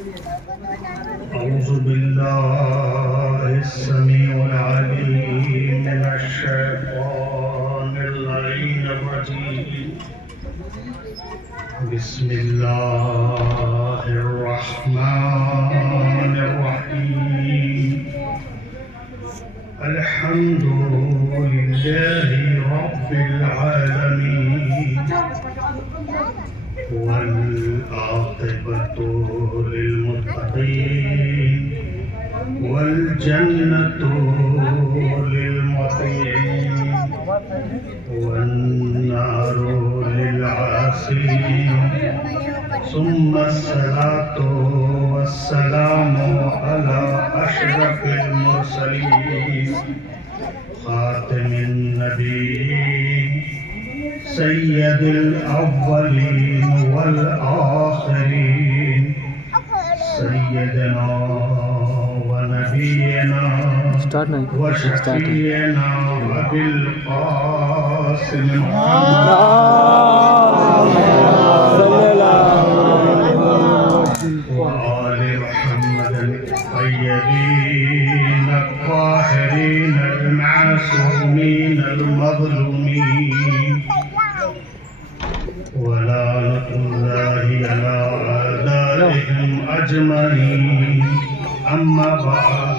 أعوذ بالله السميع العليم من الشيطان اللعين الرجيم بسم الله الرحمن الرحيم الحمد لله رب العالمين والعاقبة للمتقين والجنة للمطيعين والنار للعاصين ثم الصلاة والسلام على أشرف المرسلين خاتم النبيين سيد الأولين والآخرين سيدنا ونبينا وشفيعنا أبي القاسم وآل محمد الطيبين الطاهرين المعصومين المظلومين ولعنة الله على أعدائهم أجمعين أما بعد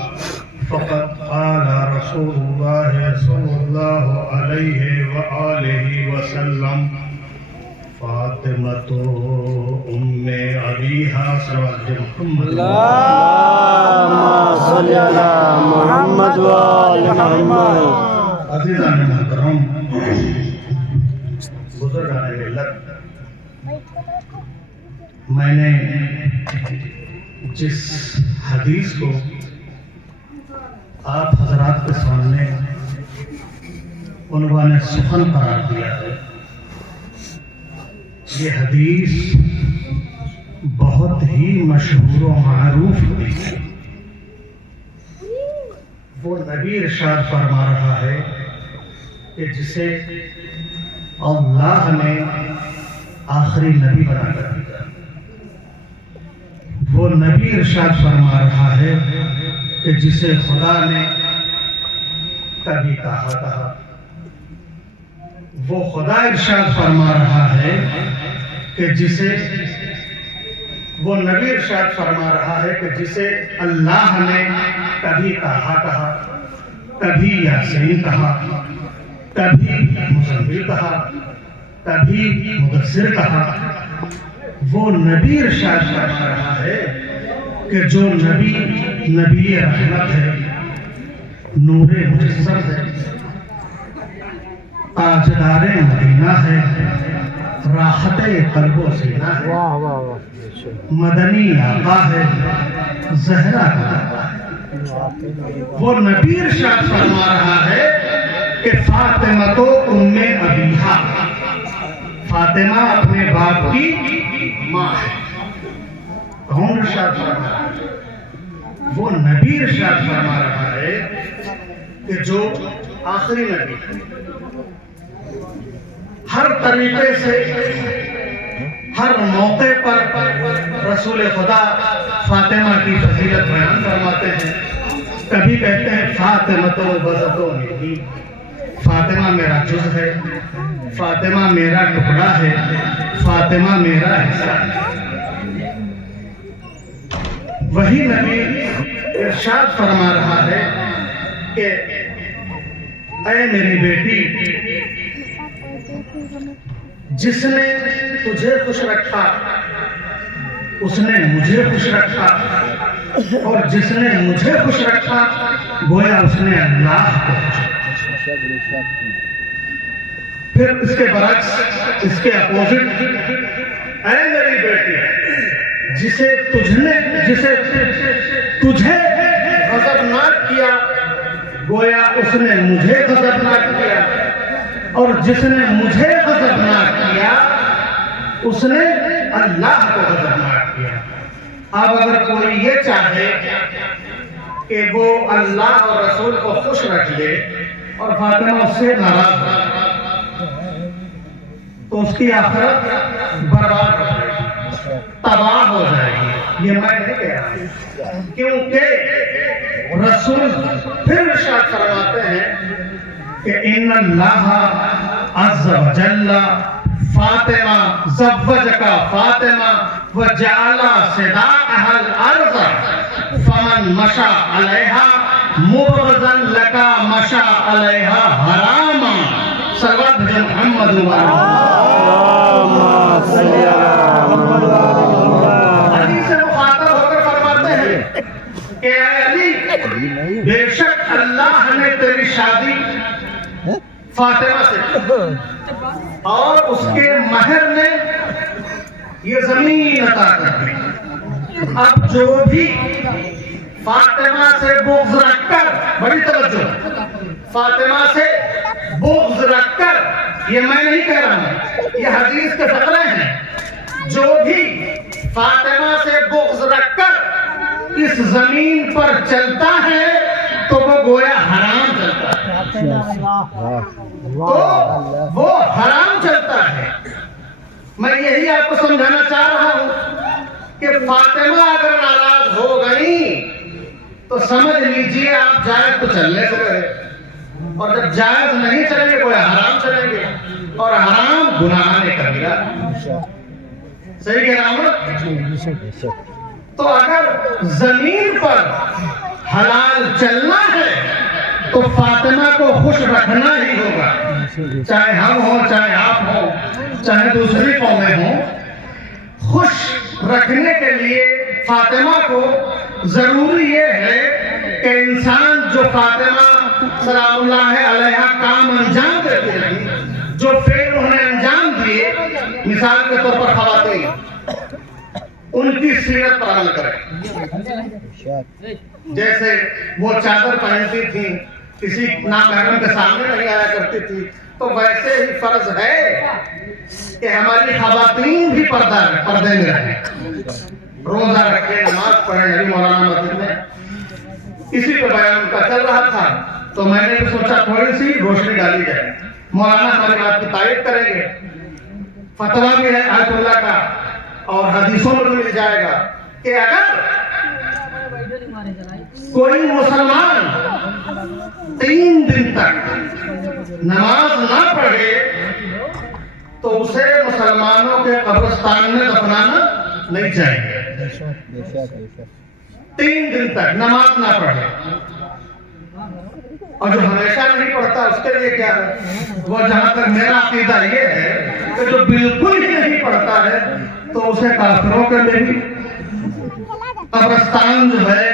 فقد قال رسول الله صلى الله عليه وآله وسلم فاطمة أم أبيها صلوات محمد اللهم صل على محمد وآل محمد. عزیزان محترم، بزرگان ملت، میں نے جس حدیث کو آپ حضرات کے سامنے عنوان سخن قرار دیا ہے، یہ حدیث بہت ہی مشہور و معروف حدیث ہے۔ وہ نبی ارشاد فرما رہا ہے کہ جسے اللہ نے آخری نبی بنا کر دیا، وہ نبی ارشاد فرما رہا ہے کہ جسے خدا نے کبھی کہا، وہ خدا ارشاد فرما رہا ہے کہ جسے وہ نبی ارشاد فرما رہا ہے کہ جسے اللہ نے کبھی کہا، کبھی یاسین کہا، کبھی مزمل کہا، کبھی مدثر کہا، وہ نبی ارشاد فرما رہا ہے کہ جو نبی رحمت ہے، نور مجسم ہے، تاجدار مدینہ ہے، راحت قلب و سینہ ہے، مدنی آقا ہے، زہرا کا آقا ہے۔ وہ نبی ارشاد فرما رہا ہے کہ فاطمہ تو ام ابیہا، فاطمہ اپنے باپ کی ماں ہے۔ کون ارشاد فرما رہا ہے؟ وہ نبی ارشاد فرما رہا ہے کہ جو آخری نبی ہے، ہر طریقے سے ہر موقع پر رسول خدا فاطمہ کی فضیلت بیان فرماتے ہیں۔ کبھی کہتے ہیں فاطمہ تو بزتو نہیں، فاطمہ میرا جز ہے، فاطمہ میرا ٹکڑا ہے، فاطمہ میرا حصہ ہے۔ وہی نبی ارشاد فرما رہا ہے کہ اے میری بیٹی، جس نے تجھے خوش رکھا اس نے مجھے خوش رکھا، اور جس نے مجھے خوش رکھا گویا اس نے اللہ کو خوش رکھا۔ پھر اس کے برعکس، اس کے اپوزٹ، اے میری بیٹی، جسے تجھے غضبناک کیا گویا اس نے مجھے غضبناک کیا، اور جس نے مجھے غضبناک کیا اس نے اللہ کو غضبناک کیا۔ اب اگر کوئی یہ چاہے کہ وہ اللہ اور رسول کو خوش رکھ لے اور فاطمہ اس سے ناراض ہو تو اس کی آخرت برباد ہو جائے گی، تباہ ہو جائے گی۔ یہ میں نہیں کہہ رہا ہوں، کیونکہ رسول پھر ارشاد فرماتے ہیں کہ ان اللہ عز و جل فاطمہ زوجک فاطمہ وجعل صداقها الارض فمن مشى علیہا مبغضا لک مشى علیہا حراما صلوات محمد اللہم صلی علی محمد علی سے مخاطب ہو کر فرماتے ہیں کہ اے علی بے شک اللہ نے تیری شادی فاطمہ سے اور اس کے مہر نے یہ زمین عطا کر دی. اب جو بھی فاطمہ سے بغض رکھ کر، بڑی توجہ، فاطمہ سے بغض رکھ کر، یہ میں نہیں کہہ رہا ہوں، یہ حدیث کے فقرے ہیں، جو بھی فاطمہ سے بغض رکھ کر اس زمین پر چلتا ہے تو وہ گویا حرام چلتا ہے، تو وہ حرام چلتا ہے. میں یہی آپ کو سمجھانا چاہ رہا ہوں کہ فاطمہ اگر ناراض ہو گئی تو سمجھ لیجئے آپ جائز تو چلنے سے رہے، اور جب جائز نہیں چلیں گے کوئی حرام چلیں گے، اور حرام گناہ نے کبیرہ. صحیح کہہ رہا ہوں؟ تو اگر زمین پر حلال چلنا ہے تو فاطمہ کو خوش رکھنا ہی ہوگا، چاہے ہم ہوں، چاہے آپ ہوں، چاہے دوسری قومیں ہوں. خوش رکھنے کے لیے فاطمہ کو ضروری یہ ہے کہ انسان جو فاطمہ سلام اللہ علیہا کام انجام دیتے ہیں، جو فعل انہوں نے انجام دیے، مثال کے طور پر خواتین، ان کی سیرت پر عمل کریں. جیسے وہ چادر پہنتی تھی، کسی نامحرم کے سامنے نہیں آیا کرتی تھی، تو ویسے ہی فرض ہے کہ ہماری خواتین بھی پردے میں رہیں، روزہ رکھیں، نماز پڑھیں. علی مولانا مسجد میں اسی پہ بیان کا چل رہا تھا تو میں نے سوچا تھوڑی سی روشنی ڈالی جائے. مولانا ہماری بات کی تائید کریں گے، فتویٰ بھی ہے آیت اللہ کا اور حدیثوں میں بھی مل جائے گا کہ اگر کوئی مسلمان 3 دن تک نماز نہ پڑھے تو اسے مسلمانوں کے قبرستان میں دفنانا نہیں چاہیے. 3 دن تک نماز نہ پڑھے، اور جو ہمیشہ نہیں پڑھتا اس کے لیے کیا ہے؟ وہ جہاں تک میرا عقیدہ یہ ہے کہ جو بالکل ہی نہیں پڑھتا ہے تو اسے کافروں کے لیے بھی قبرستان جو ہے،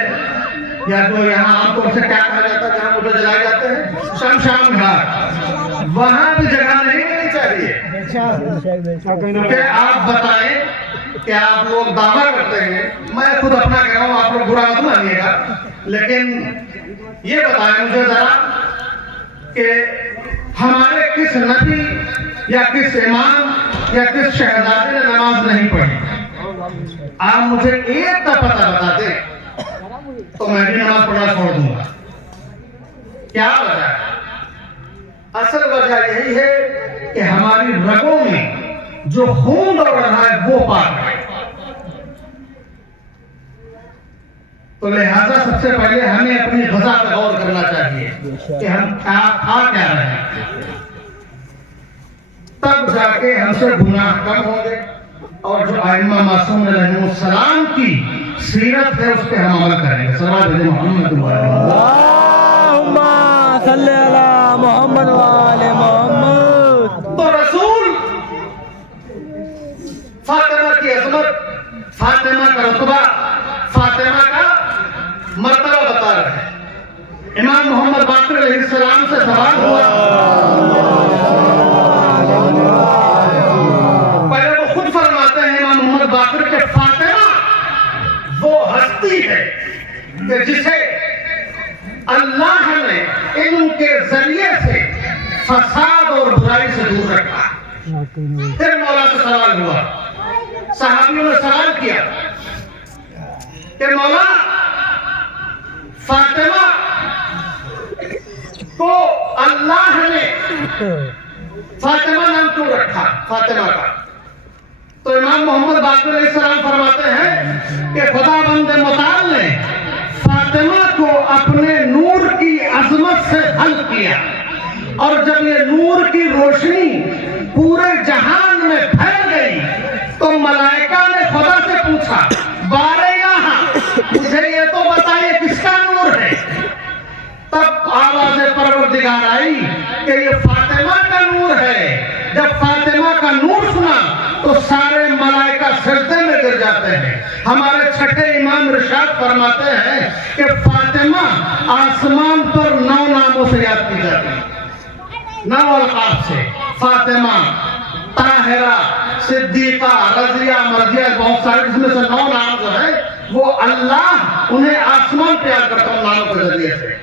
یا جو یہاں عام طور سے کیا کہا جاتا ہے جہاں مردے جلائے جاتے ہیں، شمشان گھاٹ، وہاں بھی جگہ نہیں ملنی چاہیے. کیونکہ آپ بتائیں کہ آپ لوگ دعویٰ کرتے ہیں، میں خود اپنا کہہ رہا ہوں، آپ لوگ برا مت مانیے گا، لیکن یہ بتائیں مجھے ذرا کہ ہمارے کس نبی یا کس امام یا کس شہزادے نے نماز نہیں پڑھی؟ آپ مجھے ایک کا پتہ بتا دیں تو میں بھی نماز پڑھنا چھوڑ دوں گا. کیا وجہ ہے؟ اصل وجہ یہی ہے کہ ہماری رگوں میں جو خون دوڑ رہا ہے وہ پاک ہے. تو لہذا سب سے پہلے ہمیں اپنی غذا پر غور کرنا چاہیے کہ ہم کھا کیا رہے ہیں، تب جا کے ہم سے گناہ کم ہوں گے، اور جو ائمہ معصوم علیہ السلام کی سیرت ہے اس پہ ہم عمل کریں گے. صلوات محمد اللہم صلی علی محمد وآل محمد. تو رسول فاطمہ کی عظمت، فاطمہ کا رتبہ، فاطمہ کا مرتبہ بتا رہے ہیں. امام محمد باقر علیہ السلام سے سوال ہوا، پہلے وہ خود فرماتے ہیں امام محمد باقر کہ فاطمہ وہ ہستی ہے کہ جسے اللہ نے ان کے ذریعے سے فساد اور برائی سے دور رکھا. پھر مولا سے سوال ہوا، صحابیوں نے سوال کیا کہ مولا فاطمہ کو اللہ نے فاطمہ نام کیوں رکھا فاطمہ کا؟ تو امام محمد باقر علیہ السلام فرماتے ہیں کہ خداوند متعال نے فاطمہ کو اپنے نور کی عظمت سے حل کیا، اور جب یہ نور کی روشنی پورے جہان میں پھیل گئی تو ملائکہ نے خدا سے پوچھا بارے یہاں مجھے یہ تو بتائیے کس کا نور ہے؟ تب آواز پروردگار آئی کہ یہ فاطمہ کا نور ہے۔ جب فاطمہ کا نور سنا تو سارے ملائکہ سجدے میں گر جاتے ہیں۔ ہمارے چھٹے امام ارشاد فرماتے ہیں کہ فاطمہ آسمان پر 9 ناموں سے یاد کی جاتی ہے، 9 القاب سے۔ فاطمہ، طاہرہ، صدیقہ، رضیہ، مرضیہ، بہت سارے، اس میں سے 9 نام جو ہے وہ اللہ انہیں آسمان پہ یاد کرتا ہوں ناموں کے ذریعے سے۔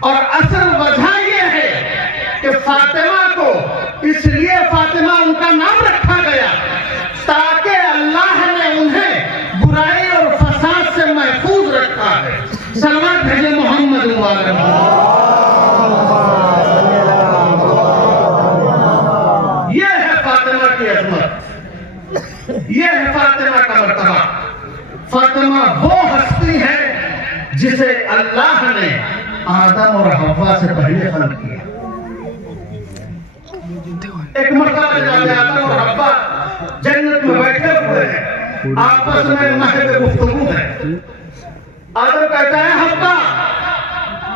اور اصل وجہ یہ ہے کہ فاطمہ کو اس لیے فاطمہ ان کا نام رکھا گیا تاکہ اللہ نے انہیں برائی اور فساد سے محفوظ رکھا ہے۔ صلوات بھیجے محمد والے یہ ہے فاطمہ کی عظمت، یہ ہے فاطمہ کا مرتبہ۔ فاطمہ وہ ہستی ہے جسے اللہ نے آدم اور حوا سے پہلے خلق کیا۔ ایک مرتبہ جناب آدم اور حوا جنت میں بیٹھے ہوئے ہیں، آپس میں محض گفتگو ہے۔ آدم کہتا ہے حوا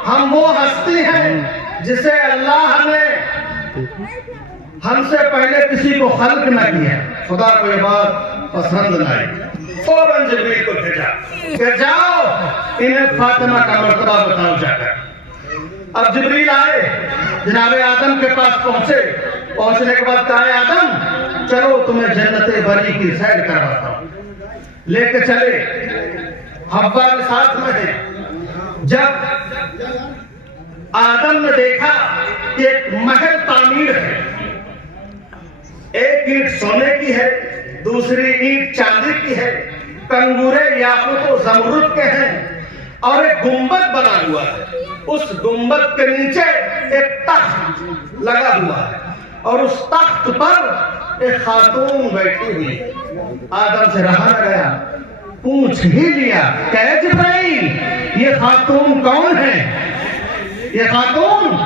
ہم وہ ہستی ہیں جسے اللہ نے ہم سے پہلے کسی کو خلق نہ کیا۔ خدا کو یہ بات پسند نہ آئی، فوراً جبریل کو بھیجا کہ جاؤ انہیں فاطمہ کا مرتبہ بتاؤ جا کر۔ اب جبریل آئے، جناب آدم کے پاس پہنچے، پہنچنے کے بعد کہا آدم چلو تمہیں جنت بری کی سیر کرواتا ہوں۔ لے کے چلے، حوا کے ساتھ میں ہے۔ جب آدم نے دیکھا کہ ایک محل تعمیر ہے، ایک اینٹ سونے کی ہے، دوسری اینٹ چاندی کی ہے، کنگورے یاقوت و زمرد کے ہیں، اور ایک گنبد بنا ہوا ہے۔ اس گنبد کے نیچے ایک تخت لگا ہوا ہے، اور اس تخت پر ایک خاتون بیٹھی ہوئی ہے۔ آدم سے رہا نہ گیا، پوچھ ہی لیا کہ اے جبرائیل یہ خاتون کون ہے؟ یہ خاتون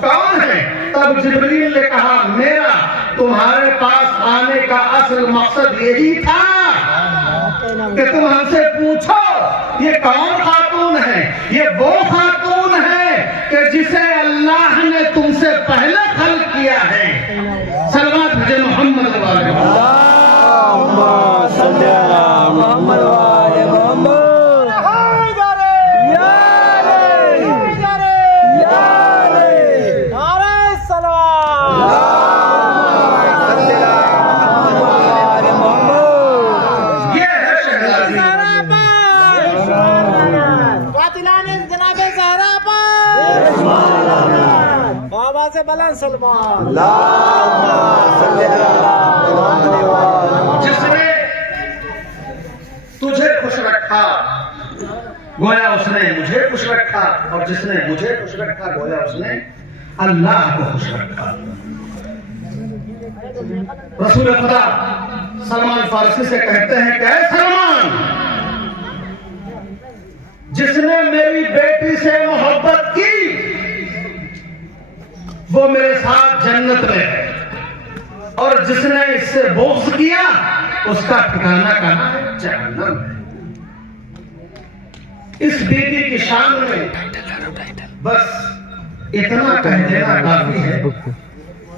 کون ہے؟ تب جبریل نے کہا میرا تمہارے پاس آنے کا اصل مقصد یہی تھا کہ تم ہم سے پوچھو یہ کون خاتون ہے؟ یہ وہ خاتون ہے کہ جسے اللہ نے تم سے پہلے خلق کیا ہے۔ صلوات بھیجے محمد والے اللہم صلی علی محمد والے محمد۔ جس نے تجھے خوش رکھا گویا اس نے مجھے خوش رکھا، اور جس نے مجھے خوش رکھا گویا اس نے اللہ کو خوش رکھا۔ رسول خدا سلمان فارسی سے کہتے ہیں کہ اے سلمان، جس نے میری بیٹی سے محبت کی وہ میرے ساتھ جنت میں ہے، اور جس نے اس سے بغض کیا اس کا ٹھکانہ کہاں ہے؟ جہنم ہے۔ اس بیٹی کی شان میں بس اتنا کہہ دینا کافی ہے،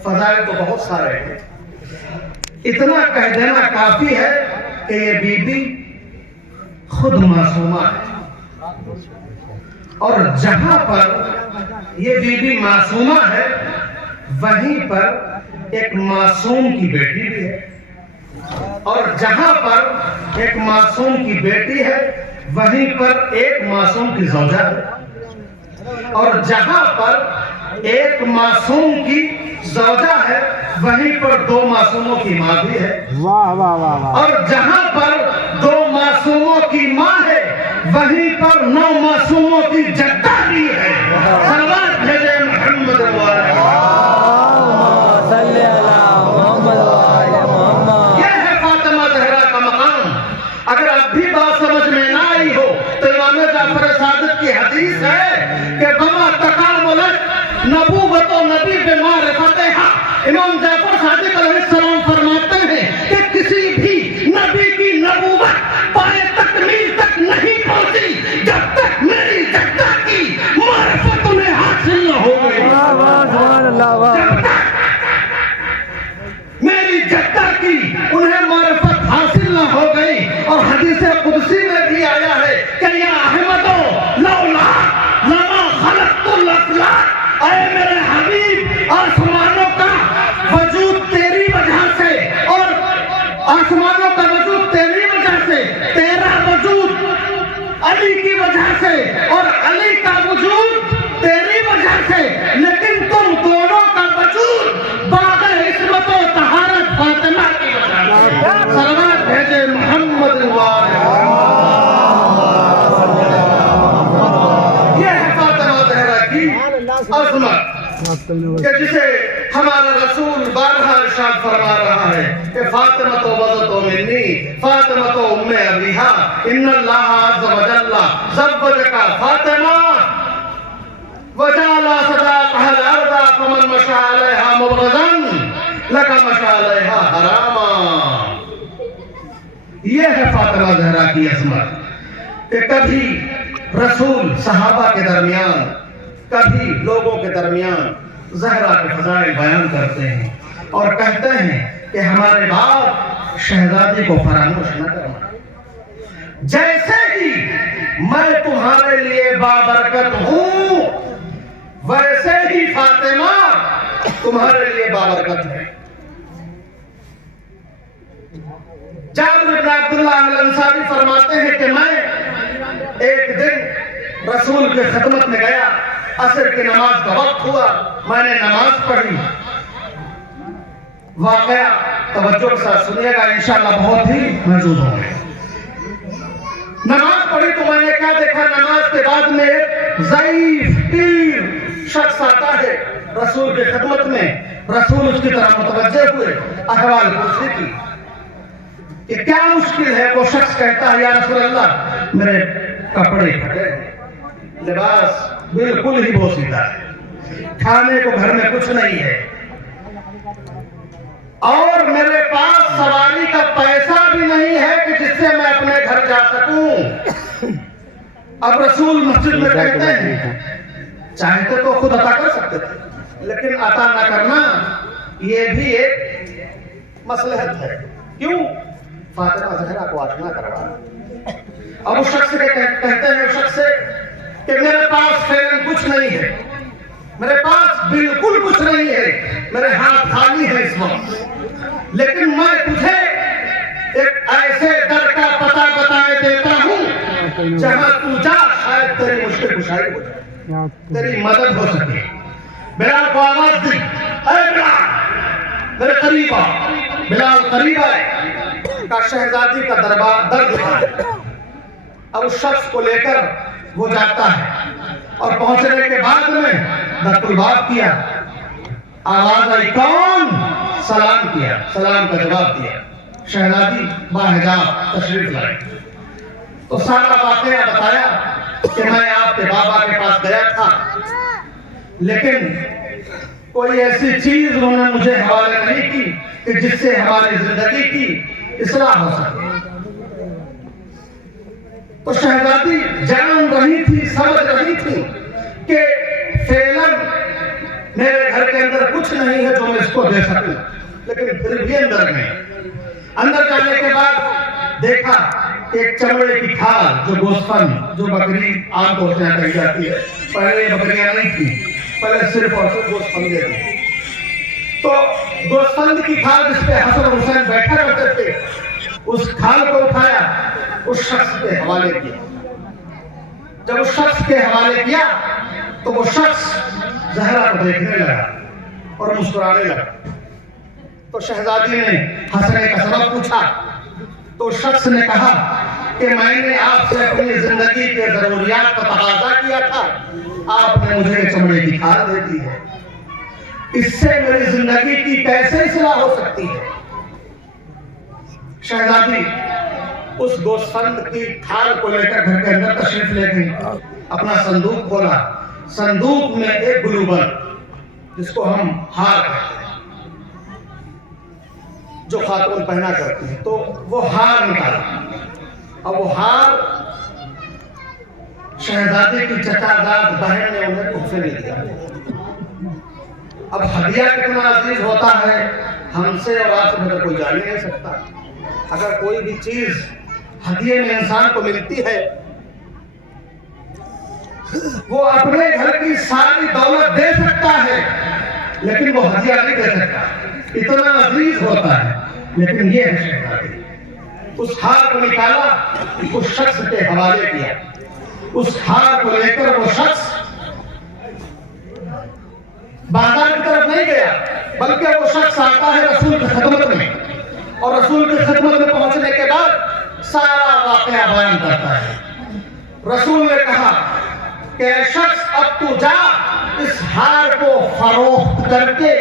فضائل تو بہت سارے ہیں، اتنا کہہ دینا کافی ہے کہ یہ بی بی خود معصومہ ہے، اور جہاں پر یہ بی بی معصومہ ہے وہیں پر ایک معصوم کی بیٹی بھی ہے، اور جہاں پر ایک معصوم کی بیٹی ہے وہیں پر ایک معصوم کی زوجہ ہے، اور جہاں پر ایک معصوم کی زوجہ ہے وہیں پر 2 معصوموں کی ماں بھی ہے، اور جہاں پر 2 معصوموں کی ماں ہے وہیں پر 9 معصوموں کی جدہ بھی ہے۔ صلوات بھیجے محمد والے محمد۔ یہ ہے فاطمہ علی کی وجہ سے اور علی کا وجود تیری وجہ سے، لیکن تم دونوں کا وجود باغ عصمت و طہارت فاطمہ کی وجہ سے۔ صلوات بھیجے محمد والے یہ ہے فاطمہ زہرا کی عظمت کہ جسے ہمارا رسول بارہا ارشاد فرما رہا ہے کہ فاطمہ تو وزت و منی، فاطمہ تو ام ابیہا، ان اللہ عز و جل زوجک فاطمہ وجعل صداقها الارض فمن مشى عليها مبغضا لك مشى عليها حراما۔ یہ ہے فاطمہ زہرا کی عظمت کہ کبھی رسول صحابہ کے درمیان، کبھی لوگوں کے درمیان زہرا کے فضائل بیان کرتے ہیں اور کہتے ہیں کہ ہمارے باپ شہزادی کو فراموش نہ کرنا، جیسے کہ میں تمہارے لیے بابرکت ہوں ویسے ہی فاطمہ تمہارے لیے بابرکت ہے۔ جابر بن عبداللہ الانصاری فرماتے ہیں کہ میں ایک دن رسول کی خدمت میں گیا، عصر کی نماز کا وقت ہوا، میں نے نماز پڑھی۔ واقعہ توجہ کے ساتھ سنیے گا، انشاءاللہ بہت ہی محظوظ ہوں گے۔ نماز پڑھی تو میں نے کیا دیکھا، نماز کے بعد میں ایک ضعیف پیر شخص آتا ہے رسول کی خدمت میں۔ رسول اس کی طرح متوجہ ہوئے، احوال پوچھنے کی کہ کیا مشکل ہے۔ وہ شخص کہتا ہے یا رسول اللہ میرے کپڑے پھٹے ہیں، لباس بالکل ہی بوسیدہ ہے، کھانے کو گھر میں کچھ نہیں ہے، اور میرے پاس سواری کا پیسہ بھی نہیں ہے کہ جس سے میں اپنے گھر جا سکوں۔ اب رسول مسجد میں کہتے ہیں چاہتے تو خود عطا کر سکتے تھے، لیکن عطا نہ کرنا یہ بھی ایک مصلحت ہے۔ کیوں؟ فاطمہ زہرا کو آشنا کروا۔ اب اس شخص کے کہتے ہیں اس شخص سے کہ میرے پاس فعلاً کچھ نہیں ہے، میرے پاس بالکل کچھ نہیں ہے، میرے ہاتھ خالی ہے اس وقت، لیکن میں تجھے ایک ایسے در کا پتہ بتائے دیتا ہوں جہاں تو جا شاید تیری مشکل کشائی ہو جائے، تیری مدد ہو سکے۔ بلال کو آواز دی، اے بلال میرے قریب آ۔ بلال قریب آئے، کا شہزادی کا در دکھایا۔ اب اس شخص کو لے کر وہ جاتا ہے اور پہنچنے کے بعد میں دق الباب کیا، آواز آئی کون؟ سلام کیا، سلام کا جواب دیا۔ شہزادی باحجاب تشریف لائے تو سارا واقعہ بتایا کہ میں آپ کے بابا کے پاس گیا تھا، لیکن کوئی ایسی چیز انہوں نے مجھے حوالے نہیں کی کہ جس سے ہماری زندگی کی اصلاح ہو سکے۔ تو شہزادی جان رہی تھی، سمجھ رہی تھی کہ فعلاً میرے گھر کے اندر کچھ نہیں ہے جو میں اس کو دے سکوں، لیکن پھر بھی اندر گئے۔ اندر جانے کے بعد دیکھا کہ ایک چمڑے کی کھال جو گوسفند، جو بکری عام طور سے یہاں کہی جاتی ہے، پہلے یہ بکریاں نہیں تھی، پہلے صرف اور صرف گوسفندیں تھیں۔ تو گوسفند کی کھال جس پہ حسن اور حسین بیٹھا کرتے تھے، اس کھال کو اٹھایا، اس شخص کے حوالے کیا۔ جب اس شخص کے حوالے کیا تو وہ شخص زہرا کو دیکھنے لگا اور مسکرانے لگا۔ تو شہزادی نے ہنسنے کا سبب پوچھا تو شخص نے کہا کہ میں نے آپ سے اپنی زندگی کے ضروریات کا تقاضا کیا تھا، آپ نے مجھے چمڑے کی کھال دے دی ہے، اس سے میری زندگی کی کیسے اصلاح ہو سکتی ہے؟ شہزادی اس گوسفند کی کھال کو لے کر گھر کے اندر تشریف لے گئی، اپنا صندوق کھولا، صندوق میں ایک گلوبن جس کو ہم ہار کہتے ہیں جو خاتون پہنا کرتی ہیں، تو وہ ہار نکالا۔ اب وہ ہار شہزادی کی چچا زاد بہن نے انہیں تحفے میں دیا۔ اب ہدیہ کتنا عزیز ہوتا ہے ہم سے اور آپ سے مگر کوئی جان نہیں سکتا۔ اگر کوئی بھی چیز ہدیے میں انسان کو ملتی ہے، وہ اپنے گھر کی ساری دولت دے سکتا ہے لیکن وہ ہدیہ نہیں دے سکتا، اتنا عزیز ہوتا ہے۔ لیکن یہ ہے شہزادی، اس ہار کو نکالا، اس شخص کے حوالے کیا، اس ہار کو لے کر وہ شخص بازار کی طرف نہیں گیا، بلکہ وہ شخص آتا ہے رسول کی خدمت میں، اور رسول کی خدمت میں پہنچنے کے بعد سارا واقعہ بیان کرتا ہے۔ رسول نے کہا کہ اے شخص اب تو جا اس ہار کو فروخت کر کے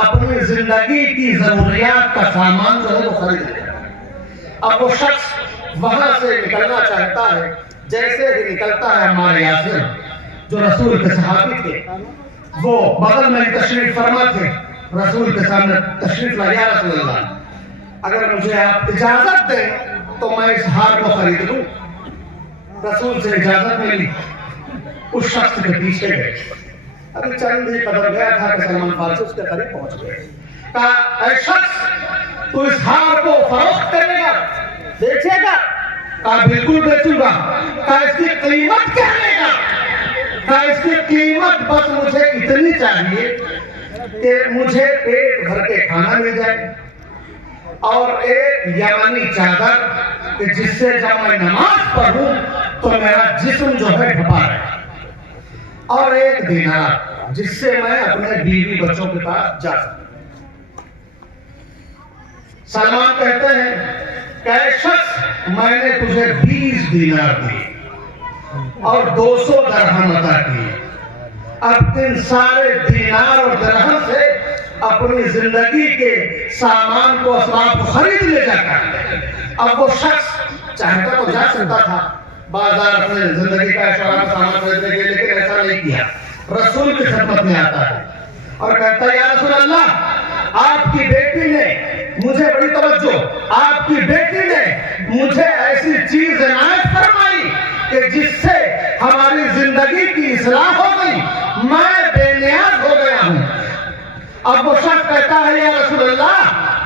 اپنی زندگی کی ضروریات کا سامان جو ہے وہ خرید لے۔ اب وہ شخص وہاں سے نکلنا چاہتا ہے، جیسے ہی نکلتا ہے ہمارے یاسر جو رسول کے صحابی تھے، وہ بغل میں تشریف فرما تھے، رسول کے سامنے تشریف لا، یا رسول اللہ اگر مجھے آپ اجازت دیں تو میں اس ہار کو خرید لوں۔ رسول سے اجازت ملی، اس شخص کے پیچھے گئے، ابھی چند ہی قدم گیا تھا کہ سلمان فارسی اس کے قریب پہنچ گئے۔ کہا اے شخص تو اس ہار کو فروخت کرے گا، بیچے گا؟ کہا بالکل بیچوں گا۔ کہا اس کی قیمت کیا لے گا؟ کہا اس کی قیمت بس مجھے اتنی چاہیے کہ مجھے پیٹ بھر کے کھانا مل جائے، اور ایک یمنی چادر کہ جس سے جب میں نماز پڑھوں تو میرا جسم جو ہے ڈھپا رہے، اور ایک دینار جس سے میں اپنے بیوی بچوں کے پاس جا سکوں۔ سلمان کہتے ہیں کہ اے شخص میں نے تجھے 20 دینار دیے اور 200 درہم عطا کیے، اب ان سارے دینار اور درہم سے اپنی زندگی کے سامان کو، اسباب کو خرید لے جا کر۔ اب وہ شخص چاہتا تو جا سکتا تھا بازار میں زندگی کا اشارہ سامان خریدنے کے لیے، لیکن ایسا نہیں کیا۔ رسول کی خدمت میں آتا ہے اور کہتا ہے یا رسول اللہ آپ کی بیٹی نے مجھے، بڑی توجہ، آپ کی بیٹی نے مجھے ایسی چیز عنایت فرمائی کہ جس سے ہماری زندگی کی اصلاح ہو گئی، میں بے نیاز ہو گیا ہوں۔ اب وہ شخص کہتا ہے یا رسول اللہ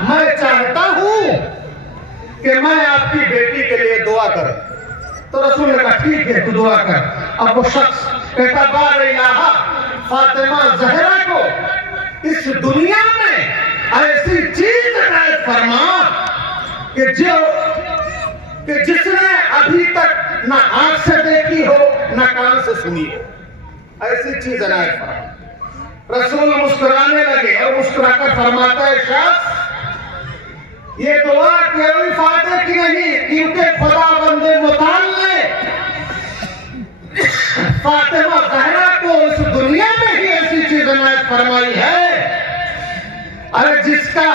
میں چاہتا ہوں کہ میں آپ کی بیٹی کے لیے دعا کروں۔ تو رسول نے کہا ٹھیک ہے تو دعا کر۔ اب وہ شخص کہتا بار الہ فاطمہ زہرا کو اس دنیا میں ایسی چیز عنایت فرما کہ جس نے ابھی تک نہ آنکھ سے دیکھی ہو نہ کان سے سنی ہو، ایسی چیز عنایت فرما۔ رسول مسکرانے لگے اور مسکرا کر فرماتا ہے شخص یہ دعا کوئی فائدے کی نہیں، کیونکہ خدا بند مطال نے فاطمہ زہرا کو اس دنیا میں ہی ایسی چیز عنایت فرمائی ہے۔ ارے جس کا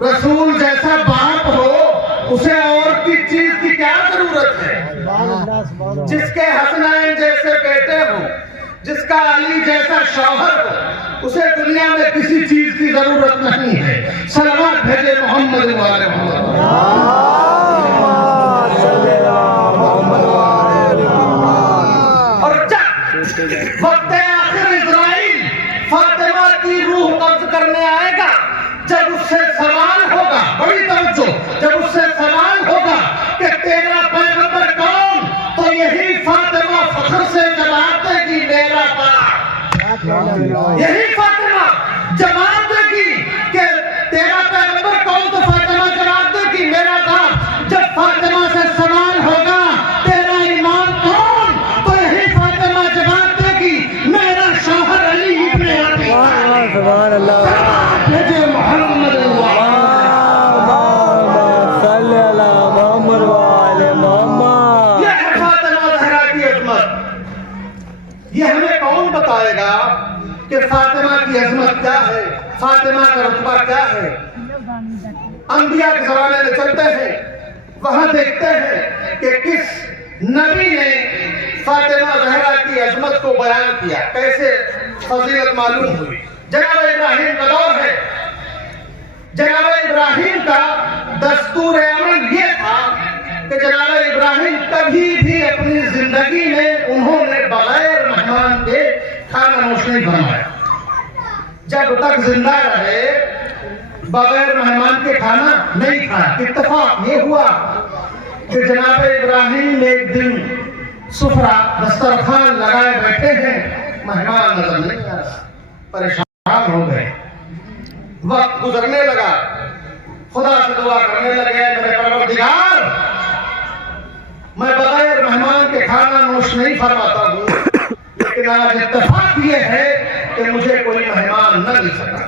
رسول جیسا باپ ہو اسے اور کی چیز کی کیا ضرورت ہے؟ جس کے حسنین جیسے بیٹے ہوں، جس کا علی جیسا شوہر ہو، اسے دنیا میں کسی چیز کی ضرورت نہیں ہے۔ صلوات بھیجے محمد والے محمد۔ اور جب وقت آخر اسرائیل فاطمہ کی روح قبض کرنے آئے گا، جب اس سے سوال ہوگا، بڑی توجہ، جب اس سے سوال ہوگا کہ تیرا پیغمبر کون، تو یہی فاطمہ فخر سے جواب دے گی میرا باپ۔ یہی فاطمہ جواب دے گی کہ تیرا پیغمبر کون، تو فاطمہ جواب دے گی میرا باپ۔ جب فاطمہ سے سوال ہوگا تیرا ایمان کون، تو یہی فاطمہ جواب دے گی میرا شوہر علی ابن ابی طالب۔ سبحان اللہ۔ بھیجے محمد صلی اللہ محمد والے محمد۔ یہ ہے فاطمہ زہرا کی عظمت۔ یہ ہمیں کون بتائے گا کہ فاطمہ کی عظمت کیا ہے، فاطمہ کا رتبہ کیا ہے؟ انبیاء کے زمانے میں چلتے ہیں، وہاں دیکھتے ہیں کہ کس نبی نے فاطمہ زہرا کی عظمت کو بیان کیا، کیسے فضیلت معلوم ہوئی۔ جناب ابراہیم کا دور ہے۔ جناب ابراہیم کا دستور عمل یہ تھا کہ جناب ابراہیم کبھی بھی اپنی زندگی میں انہوں نے بغیر مہمان کے کھانا نوش نہیں فرمایا۔ جب تک زندہ رہے بغیر مہمان کے کھانا نہیں کھایا۔ اتفاق یہ ہوا کہ جناب ابراہیم ایک دن سفرہ دسترخوان لگائے بیٹھے ہیں، مہمان نظر نہیں آ رہا، پریشان ہو گئے۔ وقت گزرنے لگا، خدا سے دعا کرنے لگے میرے پروردگار میں بغیر مہمان کہ کھانا نوش نہیں فرماتا ہوں، لیکن آج اتفاق یہ ہے کہ مجھے کوئی مہمان نہ مل سکا،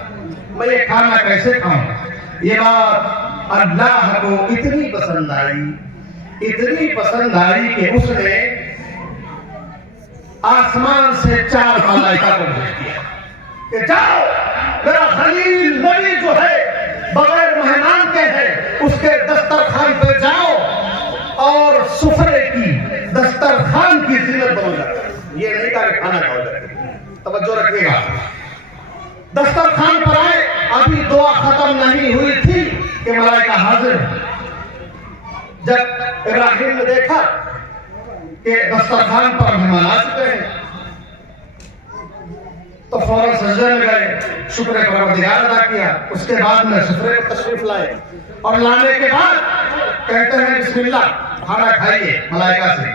میں یہ کھانا کیسے کھاؤں؟ یہ بات اللہ کو اتنی پسند آئی کہ اس نے آسمان سے 4 ملائکہ کو بھیج دیا کہ جاؤ میرا خلیل نبی جو ہے بغیر مہمان کے ہے، اس کے دسترخوان پہ جاؤ اور سفرے کی دسترخوان کی زینت بنو جاؤ۔ یہ نہیں کہا کہ کھانا کھاؤ جائے، توجہ رکھیے گا۔ دسترخوان پر آئے، ابھی دعا ختم نہیں ہوئی تھی کہ ملائکہ حاضر۔ جب ابراہیم نے دیکھا کہ دسترخوان پر مہمان آ چکے ہیں تو فوراً سجدے میں گئے، شکر پروردگار ادا کیا۔ اس کے بعد میں سفرے پر تشریف لائے اور لانے کے بعد کہتے ہیں بسم اللہ، کھانا کھائیے ملائکہ سے۔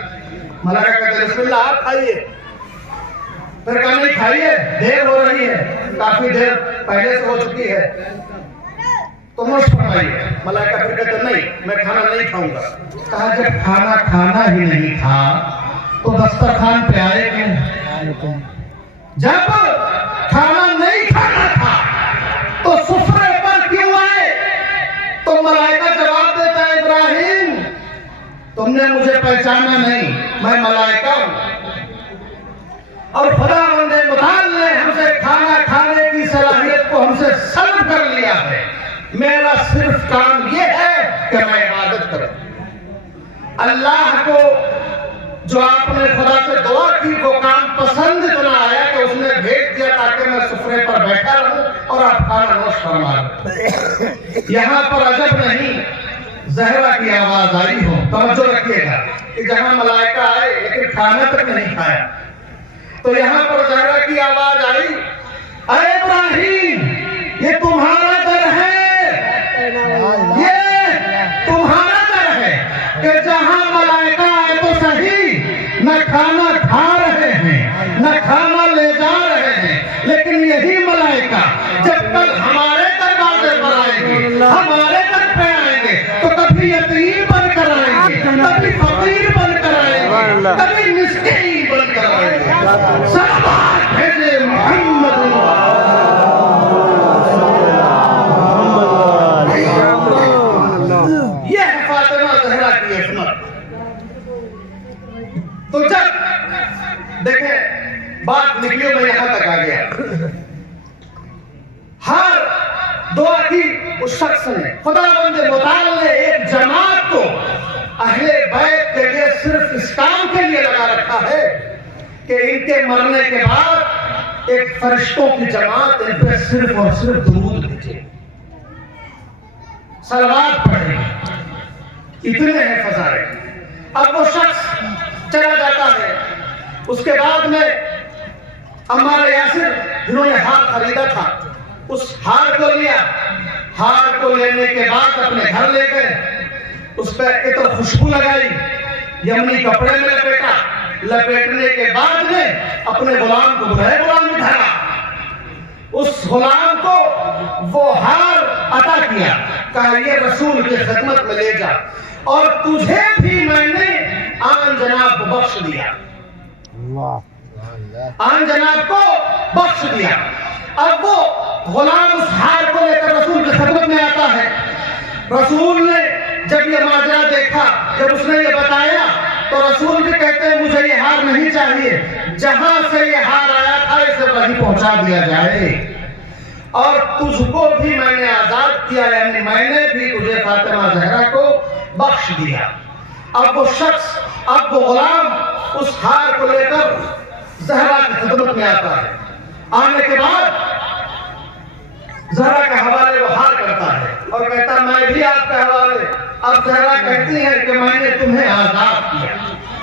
ملائکہ کہتے ہیں بسم اللہ آپ کھائیے۔ پھر کہا نہیں کھائیے، دیر ہو رہی ہے، کافی دیر پہلے سے ہو چکی ہے، تو نوش فرمائیے۔ ملائکہ پھر کہتے ہیں نہیں میں کھانا نہیں کھاؤں گا۔ کہا جب کھانا ہی نہیں تھا تو دسترخوان پہ آئے کیوں؟ جب کھانا نہیں کھانا تھا تو سفرے پر کیوں آئے؟ تو ملائکہ جواب دیتا ہے ابراہیم تم نے مجھے پہچانا نہیں، میں ملائکہ ہوں، اور خداوند متعال نے ہم سے کھانا کھانے کی صلاحیت کو ہم سے سلب کر لیا ہے۔ میرا صرف کام یہ ہے کہ میں عبادت کروں۔ اللہ کو جو آپ نے خدا سے دعا کی وہ کام پسند اتنا آیا کہ اس نے بھیج دیا تاکہ میں سفرے پر بیٹھا رہوں اور آپ کھانا نوش فرما لیں۔ یہاں پر عجب نہیں زہرا کی آواز آئی ہو، توجہ رکھیے گا کہ جہاں ملائکہ آئے لیکن کھانا تک نہیں کھایا، تو یہاں پر زہرا کی آواز آئی اے ابراہیم یہ تمہارا در ہے، یہ تمہارا در ہے کہ جہاں ملائکہ آئے تو صحیح نہ کھانا کھا رہے ہیں نہ کھانا لے جا رہے ہیں، لیکن یہی ملائکہ جب تک ہمارے دروازے پر آئیں گے، ہمارے در پہ آئیں گے تو کبھی یتیم بن کر آئیں گے، کبھی فقیر بن کر آئیں گے، کبھی مسکین بن کر آئیں گے۔ صلوات بھیجے محمد یہ ہے فاطمہ زہرا کی عصمت۔ تو جب دیکھیں بات نکلی میں یہاں تک آ گیا، ہر دعا کی اس شخص نے، خداوند متعال نے ایک جماعت کو اہل بیت کے لیے صرف اس کام کے لیے لگا رکھا ہے کہ ان کے مرنے کے بعد ایک فرشتوں کی جماعت ان پہ صرف اور صرف درود بھیجے، صلوات پڑھے، اتنے ہیں فضائل۔ اب وہ شخص چلا جاتا ہے، اس کے بعد میں عمار یاسر جنہوں نے ہار خریدا تھا اس ہار کو لیا، ہار کو لینے کے بعد اپنے گھر لے گئے، اس پہ عطر خوشبو لگائی، یمنی کپڑے میں لپیٹا، لپیٹنے کے بعد میں اپنے غلام کو بلائے، غلام اٹھایا، اس غلام کو وہ ہار عطا کیا، کہا یہ رسول کی خدمت میں لے جا، اور تجھے بھی میں نے آن جناب کو بخش دیا، آن جناب کو بخش دیا۔ اب وہ غلام اس ہار کو لے کر رسول کی خدمت میں آتا ہے، رسول نے جب یہ ماجرا دیکھا، جب اس نے یہ بتایا تو رسول بھی کہتے ہیں مجھے یہ ہار نہیں چاہیے، جہاں سے یہ ہار آیا تھا اسے وہیں پہنچا دیا جائے، اور تجھ کو بھی میں نے آزاد کیا، یعنی میں نے بھی تجھے فاطمہ زہرا کو بخش دیا۔ اب وہ شخص، اب وہ غلام اس ہار کو لے کر زہرا کی خدمت میں آتا ہے، آنے کے بعد زہرا کے حوالے وہ ہار کرتا ہے اور کہتا میں بھی آپ کے حوالے۔ اب زہرا کہتی ہے کہ میں نے تمہیں آزاد کیا،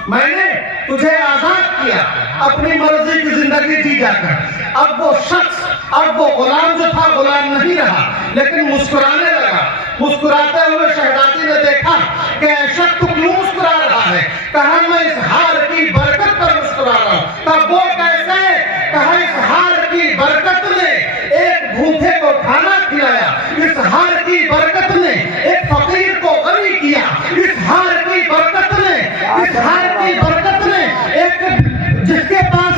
میں نے تجھے آزاد کیا اپنی مرضی کی زندگی جی جا کر۔ اب وہ شخص، اب وہ غلام جو تھا غلام نہیں رہا لیکن مسکرانے لگا، مسکراتے ہوئے شہزادی نے دیکھا کہ اے شخص تو کیوں مسکرا رہا ہے؟ کہا میں اس ہار کی برکت پر مسکرا رہا ہوں۔ کہا وہ کیسے؟ کہا اس ہار کی برکت نے ایک بھوکے کو کھانا کھلایا، اس ہار کی برکت نے ایک فقیر کو غنی کیا، اس ہار کی برکت نے، اس ہار کی برکت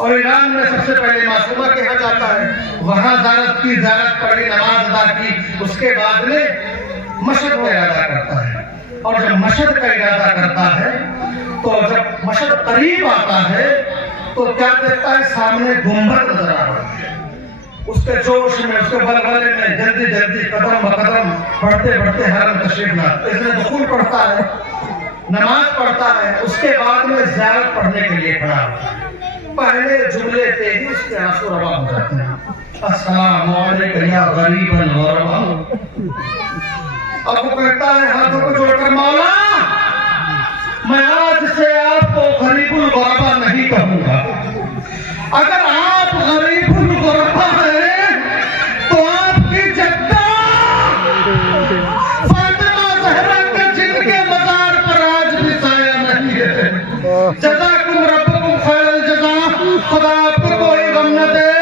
اور ایران میں سب سے پہلے معصومہ کہا جاتا ہے، وہاں زیارت کی، زیارت پڑھی، نماز ادا کی، اس کے بعد میں مشہد کا ارادہ کرتا ہے، اور جب مشہد کا ارادہ کرتا ہے تو جب مشہد قریب آتا ہے تو کیا دیکھتا ہے؟ سامنے گنبد نظر آ رہا ہے۔ اس کے جوش میں، اس کے بلبلے میں جلدی جلدی قدم بقدم بڑھتے بڑھتے حرم تشریف لاتے، اس نے دخول پڑھتا ہے، نماز پڑھتا ہے، اس کے بعد میں زیارت پڑھنے کے لیے کھڑا ہوتا ہے۔ پہلے جملے پہ ہی اس کے آنسو روا ہو جاتے ہیں، السلام علیکم یا غریب الغربا۔ اب وہ کہتا ہے ہاتھوں کو جوڑ کر، مولا میں آج سے آپ کو غریب الغربا نہیں کہوں گا، اگر آپ غریب الغربا ہیں تو آپ کی جدہ فاطمہ زہرا کے جن کے مزار پر آج بھی سایہ نہیں ہے، جزاکم ربکم خیر الجزا، خدا آپ کو کوئی غم نہ دے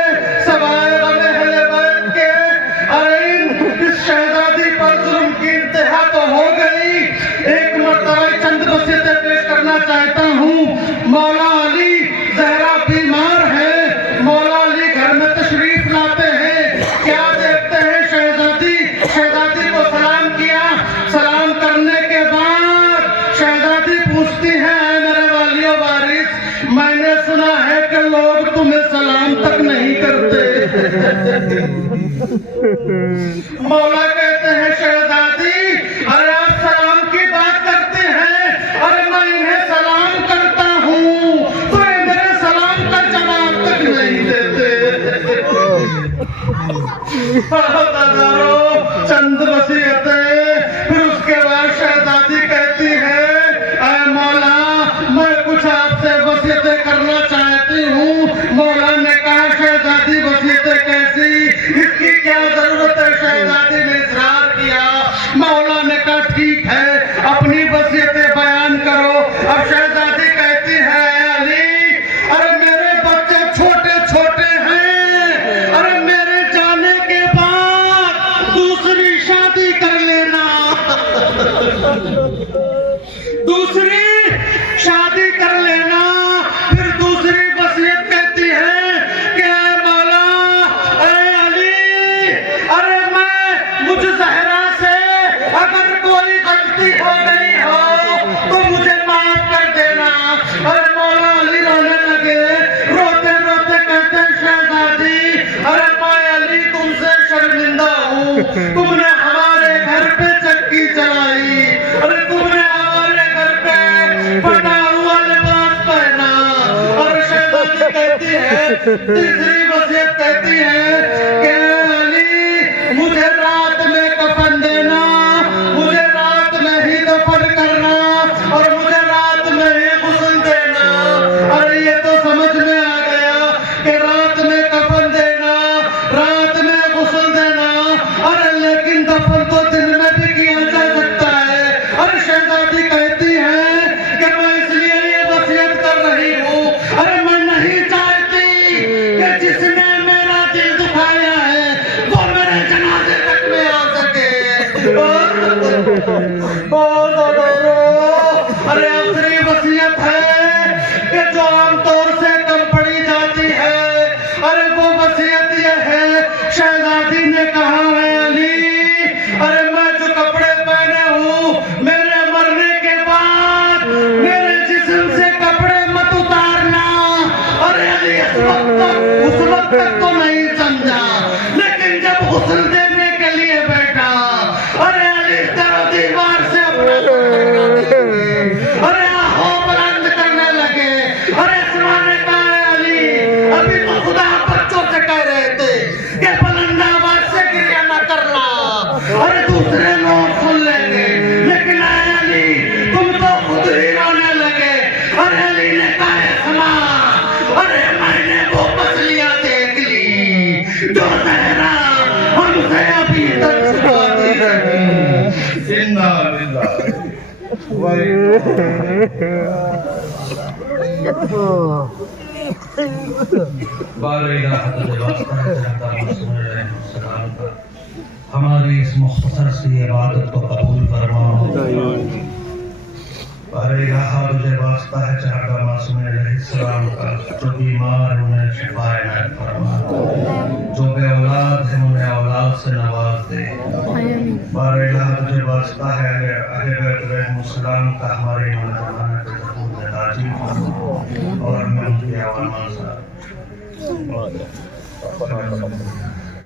سوائے غم اہل بیت کے۔ ارے اس شہزادی پر ظلم کی انتہا تو ہو گئی، ایک مرتبہ چند وصیتیں پیش کرنا چاہتا ہوں۔ مولا علی زہرا بیمار ہے، مولا علی گھر میں تشریف لاتے ہیں، کیا دیکھتے ہیں شہزادی کو سلام کیا، سلام کرنے کے بعد شہزادی پوچھتی ہے، اے میرے والی و وارث، میں نے سنا ہے کہ لوگ تمہیں سلام تک نہیں کرتے۔ مولا کہتے ہیں شہزادی ارے آپ سلام کی بات کرتے ہیں، ارے میں انہیں سلام کرتا ہوں تو یہ میرے سلام کا جواب تک نہیں دیتے۔ چند وصیتیں، پھر اس کے بعد شہزادی کہتی ہے، اے مولا میں کچھ آپ سے وصیتیں کرنا چاہتی ہوں۔ مولا نے کہا شہزادی وصیتیں کیسی، اس کی کیا ضرورت ہے؟ شہزادی نے اصرار کیا، مولا نے کہا ٹھیک ہے اپنی وصیتیں بیان کرو۔ اب شہزادی کہتی ہے، اے علی ارے میرے بچے چھوٹے چھوٹے ہیں، ارے میرے جانے کے بعد دوسری شادی کر لینا، دوسری شادی کر لینا۔ پھر دوسری وصیت کہتی ہے کہ اے مولا اے علی ارے مجھ زہرا سے اگر کوئی غلطی ہو گئی ہو تو مجھے معاف کر دینا۔ ارے مولا علی رونے لگے، روتے روتے کہتے ہیں شہزادی ارے میں علی تم سے شرمندہ ہوں، تم نے ہمارے گھر پہ چکی چلائی، ارے تم نے ہمارے گھر پہ پھٹا ہوا لباس پہنا۔ اور شہزادی کہتی ہے، تیسری وصیت کہتی ہے کہ علی مجھے رات میں کفن دینا، مجھے رات میں ہی دفن کرنا، اور مجھے رات میں ہی غسل دینا۔ ارے یہ تو سمجھ میں آ گیا کہ رات میں کفن دینا، رات میں غسل دینا، ارے لیکن دفن تو دن میں بھی کیا جا سکتا ہے۔ ارے شہزادی کہتی ہے کہ میں اس لیے یہ وصیت کر رہی ہوں، ارے میں نہیں چاہتی کہ جس نے میرا دل دکھایا ہے وہ میرے جنازے تک میں آ سکے۔ ارے آخری وصیت ہے کہ جو عام طور سے کم پڑھی جاتی ہے، ارے وہ وصیت یہ ہے، شہزادی نے کہا ہے علی ارے میں جو کپڑے پہنے ہوں میرے مرنے کے بعد میرے جسم سے کپڑے مت اتارنا۔ ارے علی اس وقت تک تو نہیں سمجھا، لیکن جب غسل دینے کے لیے بیٹھا، ارے علی در و دیوار سے اپنا ارے آہو بلند کرنے لگے۔ ارے اسما نے کہا ہے علی ابھی تو خدا بچوں سے کہہ رہے تھے کہ بلند آواز سے گریہ نہ کرنا، ارے دوسرے لوگ سن لیں گے، لیکن اے علی تم تو خود ہی رونے لگے۔ ارے علی نے کہا اسما ارے میں نے وہ پسلیاں دیکھ لی جو زہرا ہم سے ابھی تک چھپاتی رہی۔ انا للہ ہماری اس مختصر سی عبادت کو قبول فرما۔ پر الہ تجھے واسطہ ہے چہردہ معصوم علیہ السلام کا، جو بیمار انہیں شفا عنایت فرما، جو بے اولاد ہیں انہیں اولاد سے نواز دے۔ پر الہ تجھے واسطہ ہے اہل بیت علیہ السلام کا، ہمارے ایمان زمانہ کے ضرور راضی فرما، اور میں ان کی عوام آزاد